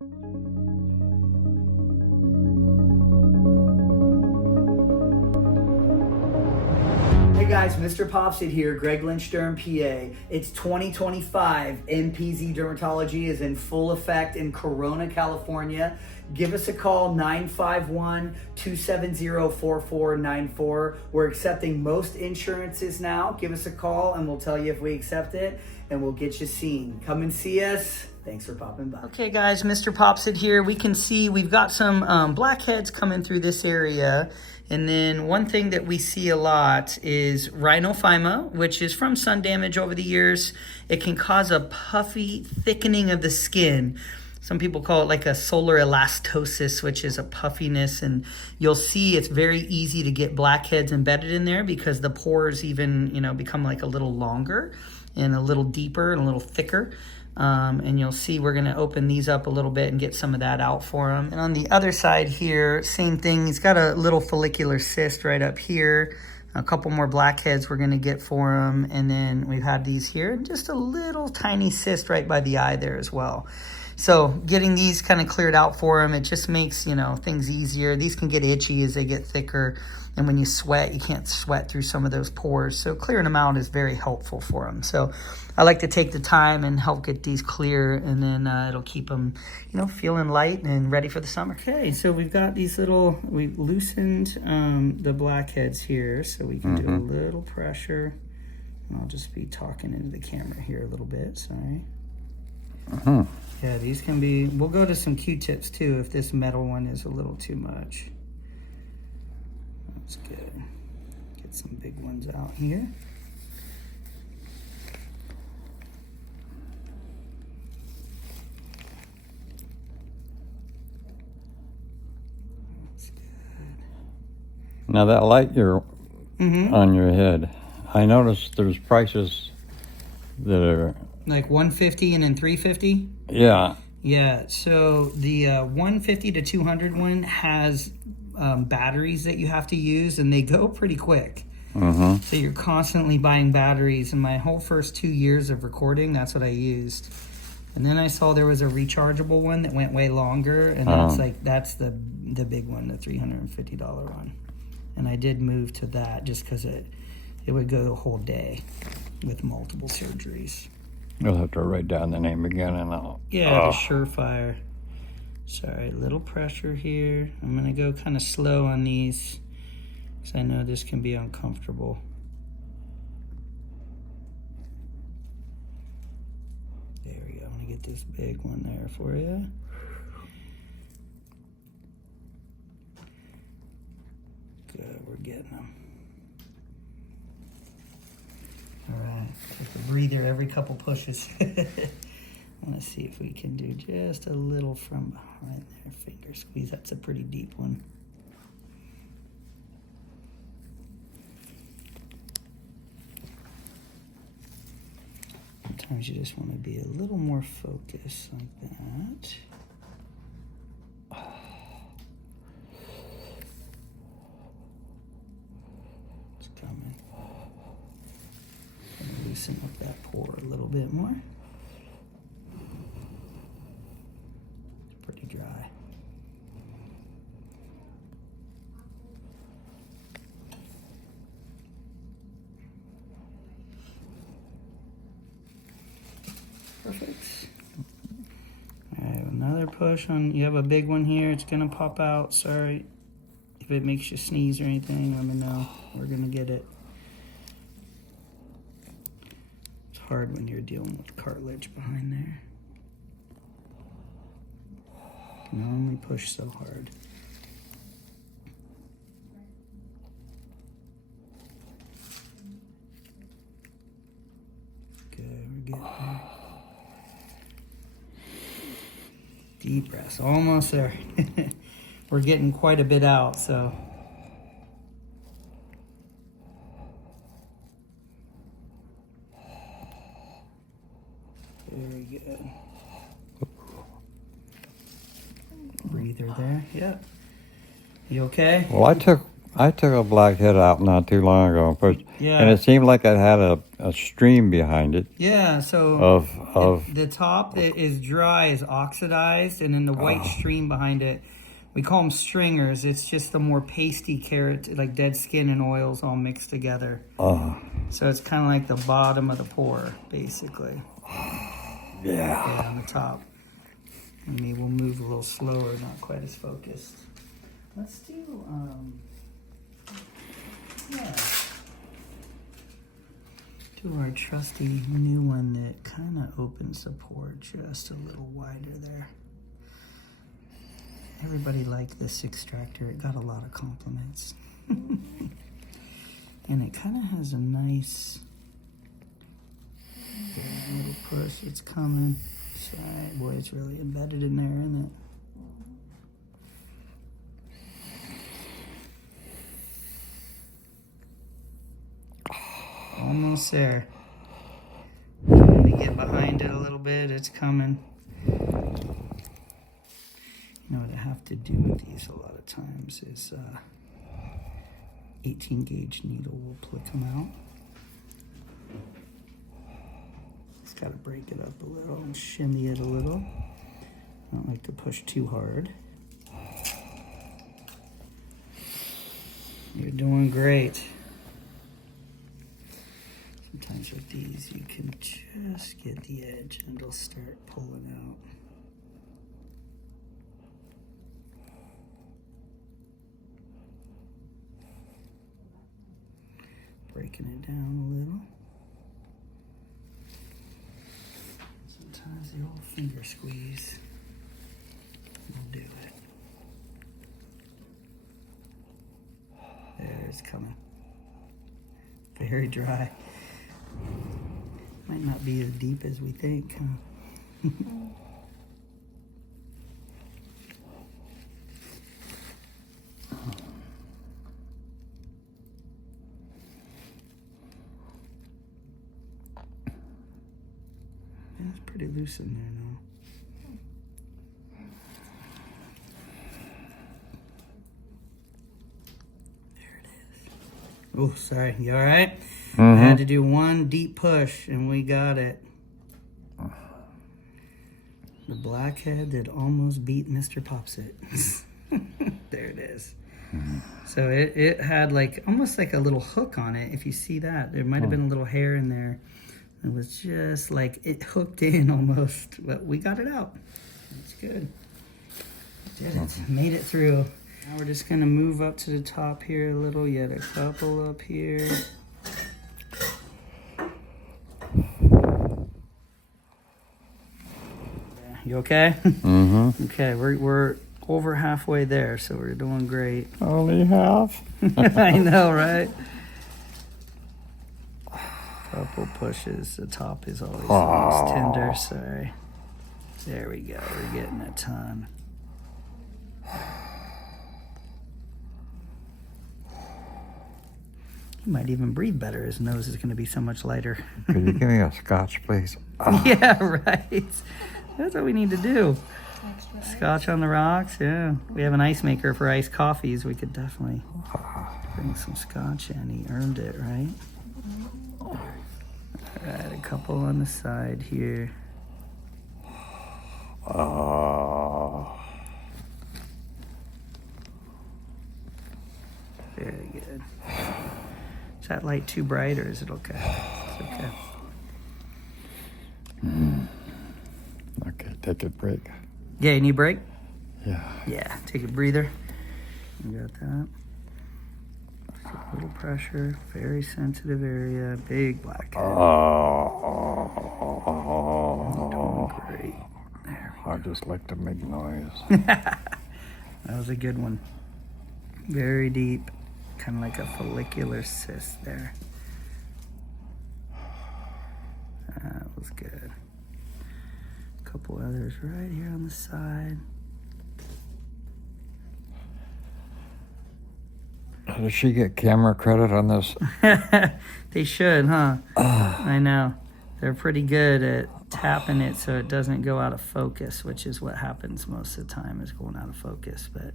Hey guys, MrPopZit here, Greg Lynch Derm PA. It's 2025. MPZ Dermatology is in full effect in Corona, California. Give us a call, 951-270-4494. We're accepting most insurances now. Give us a call and we'll tell you if we accept it and we'll get you seen. Come and see us. Thanks for popping by. Okay guys, MrPopZit here. We can see we've got some blackheads coming through this area. And then one thing that we see a lot is rhinophyma, which is from sun damage over the years. It can cause a puffy thickening of the skin. Some people call it like a solar elastosis, which is a puffiness. And you'll see it's very easy to get blackheads embedded in there because the pores even, become like a little longer and a little deeper and a little thicker. And you'll see we're going to open these up a little bit and get some of that out for him. And on the other side here, same thing. He's got a little follicular cyst right up here. A couple more blackheads we're going to get for him. And then we've had these here. Just a little tiny cyst right by the eye there as well. So getting these kind of cleared out for him, it just makes, things easier. These can get itchy as they get thicker. And when you sweat, you can't sweat through some of those pores. So clearing them out is very helpful for them. So I like to take the time and help get these clear, and then it'll keep them, feeling light and ready for the summer. Okay, so we've got these we've loosened the blackheads here, so we can do a little pressure. And I'll just be talking into the camera here a little bit, sorry. Yeah, these can be, we'll go to some Q-tips too if this metal one is a little too much. That's good. Get some big ones out here. That's good. Now that light you're on your head, I noticed there's prices that are like 150 and then 350. Yeah. Yeah. So the 150 to 200 one has batteries that you have to use, and they go pretty quick. So you're constantly buying batteries. And my whole first 2 years of recording, that's what I used. And then I saw there was a rechargeable one that went way longer, and that's that's the big one, the $350 one. And I did move to that just because it would go the whole day with multiple surgeries. You'll have to write down the name again and I'll... Yeah, the Surefire. Sorry, a little pressure here. I'm going to go kind of slow on these because I know this can be uncomfortable. There we go. I'm going to get this big one there for you. Good, we're getting them. All right, take a breather every couple pushes. I want to see if we can do just a little from behind there. Finger squeeze, that's a pretty deep one. Sometimes you just want to be a little more focused like that. It's coming. Loosen up that pore a little bit more. It's pretty dry. Perfect. All right, another push on, you have a big one here. It's gonna pop out, sorry. If it makes you sneeze or anything, let me know. We're gonna get it. Hard when you're dealing with cartilage behind there. You can only push so hard. Good, we're getting there. Deep breaths, almost there. We're getting quite a bit out, so. Very good. Breather there. Yeah. You okay? Well, I took I took a blackhead out not too long ago, Yeah. and it seemed like it had a stream behind it. Yeah, so Of the top that is dry is oxidized, and then the white stream behind it, we call them stringers. It's just the more pasty carrot, like dead skin and oils all mixed together. So it's kind of like the bottom of the pore, basically. Yeah, on the top. Maybe we'll move a little slower, not quite as focused. Let's do, yeah. Do our trusty new one that kind of opens the pore just a little wider there. Everybody liked this extractor. It got a lot of compliments. And it kind of has a nice little push. It's coming. Sorry, boy, it's really embedded in there, isn't it? Almost there. Trying to get behind it a little bit. It's coming. You know what I have to do with these a lot of times is 18 gauge needle will pluck them out. Just got to break it up a little and shimmy it a little. I don't like to push too hard. You're doing great. Sometimes with these you can just get the edge and it'll start pulling out. Breaking it down a little. Sometimes the old finger squeeze will do it. There, it's coming. Very dry. Might not be as deep as we think, huh? It's pretty loose in there now. There it is. Oh, sorry. You all right? I had to do one deep push, and we got it. The blackhead that almost beat MrPopZit. There it is. So it had like almost like a little hook on it. If you see that, there might have been a little hair in there. It was just like it hooked in almost, but we got it out. That's good. Did it. Made it through. Now we're just gonna move up to the top here a little. Yet a couple up here. You okay? Okay, we're over halfway there, so we're doing great. only half. I know, right? Couple pushes. The top is always the most tender. Sorry. There we go. We're getting a ton. He might even breathe better. His nose is going to be so much lighter. Could you give me a scotch, please? Yeah, right. That's what we need to do. Scotch on the rocks, yeah. We have an ice maker for iced coffees. We could definitely bring some scotch in. He earned it, right? All right, a couple on the side here. Very good. Is that light too bright or is it okay? It's okay. Okay, take a break. Yeah, you need a break? Yeah. Yeah, take a breather. You got that. A little pressure, very sensitive area, big black head. Doing great. There we I just like to make noise. That was a good one. Very deep, kind of like a follicular cyst there. That was good. A couple others right here on the side. Does she get camera credit on this? They should, huh? I know. They're pretty good at tapping it so it doesn't go out of focus, which is what happens most of the time, is going out of focus. But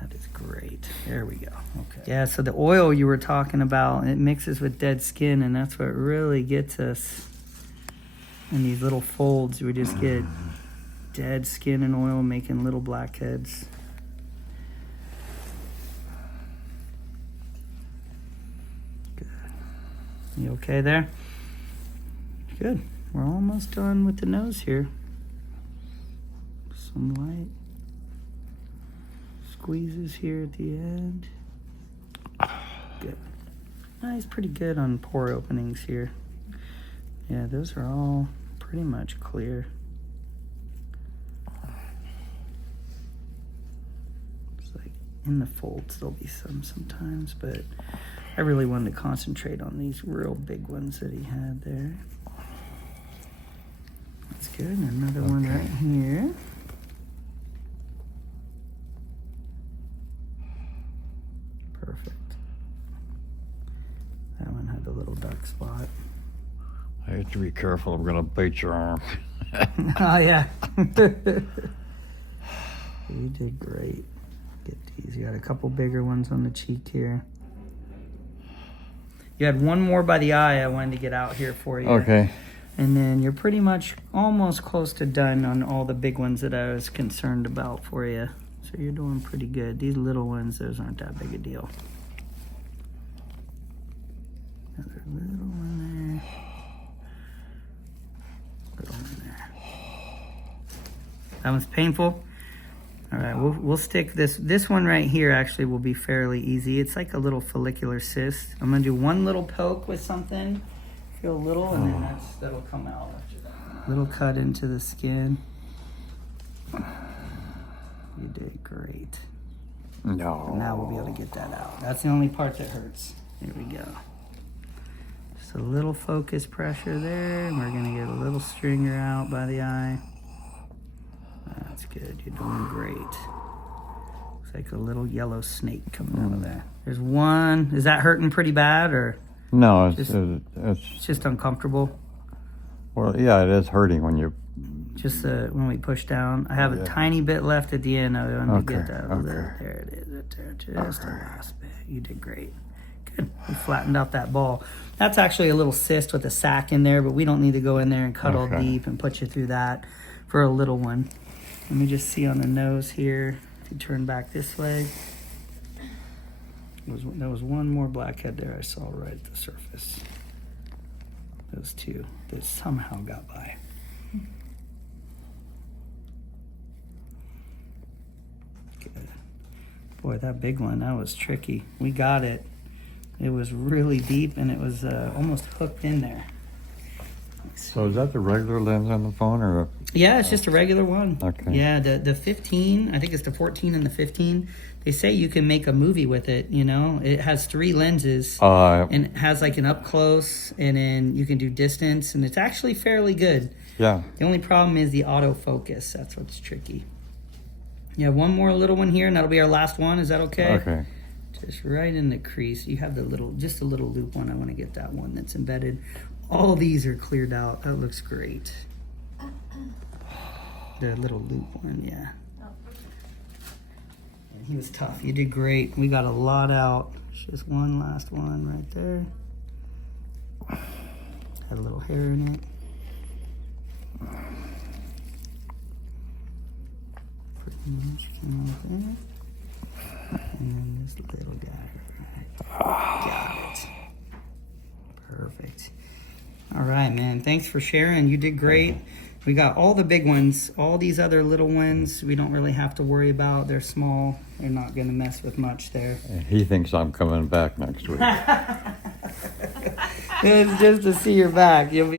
That is great. There we go. Okay. Yeah, so the oil you were talking about, it mixes with dead skin, and that's what really gets us in these little folds. We just get dead skin and oil making little blackheads. Good. You okay there? Good. We're almost done with the nose here. Some light squeezes here at the end. Good. Nice, pretty good on pore openings here. Yeah, those are all pretty much clear. It's like in the folds there'll be some sometimes, but I really wanted to concentrate on these real big ones that he had there. That's good. Another one right here. Perfect. That one had the little dark spot. I have to be careful. I'm going to bite your arm. Oh, yeah. You did great. Get these. You got a couple bigger ones on the cheek here. You had one more by the eye I wanted to get out here for you. Okay. And then you're pretty much almost close to done on all the big ones that I was concerned about for you. So you're doing pretty good. These little ones, those aren't that big a deal. Another little one there. Little one there. That one's painful. All right, we'll stick this one right here. Actually will be fairly easy. It's like a little follicular cyst. I'm gonna do one little poke with something, feel a little, and then that'll come out after that. Little cut into the skin. You did great. No. Now we'll be able to get that out. That's the only part that hurts. Here we go. Just a little focus pressure there, and we're gonna get a little stringer out by the eye. That's good. You're doing great. Looks like a little yellow snake coming out of there. There's one. Is that hurting pretty bad, or? No, it's just uncomfortable. Well, yeah, it is hurting when you. Just when we push down. I have a tiny bit left at the end. I want to get that. There it is. Just the last bit. You did great. Good. We flattened out that ball. That's actually a little cyst with a sac in there, but we don't need to go in there and cut all deep and put you through that for a little one. Let me just see on the nose here. If you turn back this way. There was one more blackhead there I saw right at the surface. Those two that somehow got by. Good. Boy, that big one, that was tricky. We got it. It was really deep and it was almost hooked in there. So is that the regular lens on the phone, or? Yeah, it's just a regular one. Okay. Yeah, the 15, I think it's the 14 and the 15. They say you can make a movie with it, you know? It has 3 lenses, and it has like an up close, and then you can do distance, and it's actually fairly good. Yeah. The only problem is the autofocus. That's what's tricky. Yeah, one more little one here, and that'll be our last one. Is that okay? Okay. Just right in the crease. You have just a little loop one. I want to get that one that's embedded. All these are cleared out. That looks great. The little loop one, yeah. And he was tough. You did great. We got a lot out. Just one last one right there. Had a little hair in it. Pretty much came out there. And then this little guy. Got it. Perfect. All right, man. Thanks for sharing. You did great. We got all the big ones. All these other little ones we don't really have to worry about. They're small. They're not going to mess with much there. He thinks I'm coming back next week. It's just to see your back. You'll be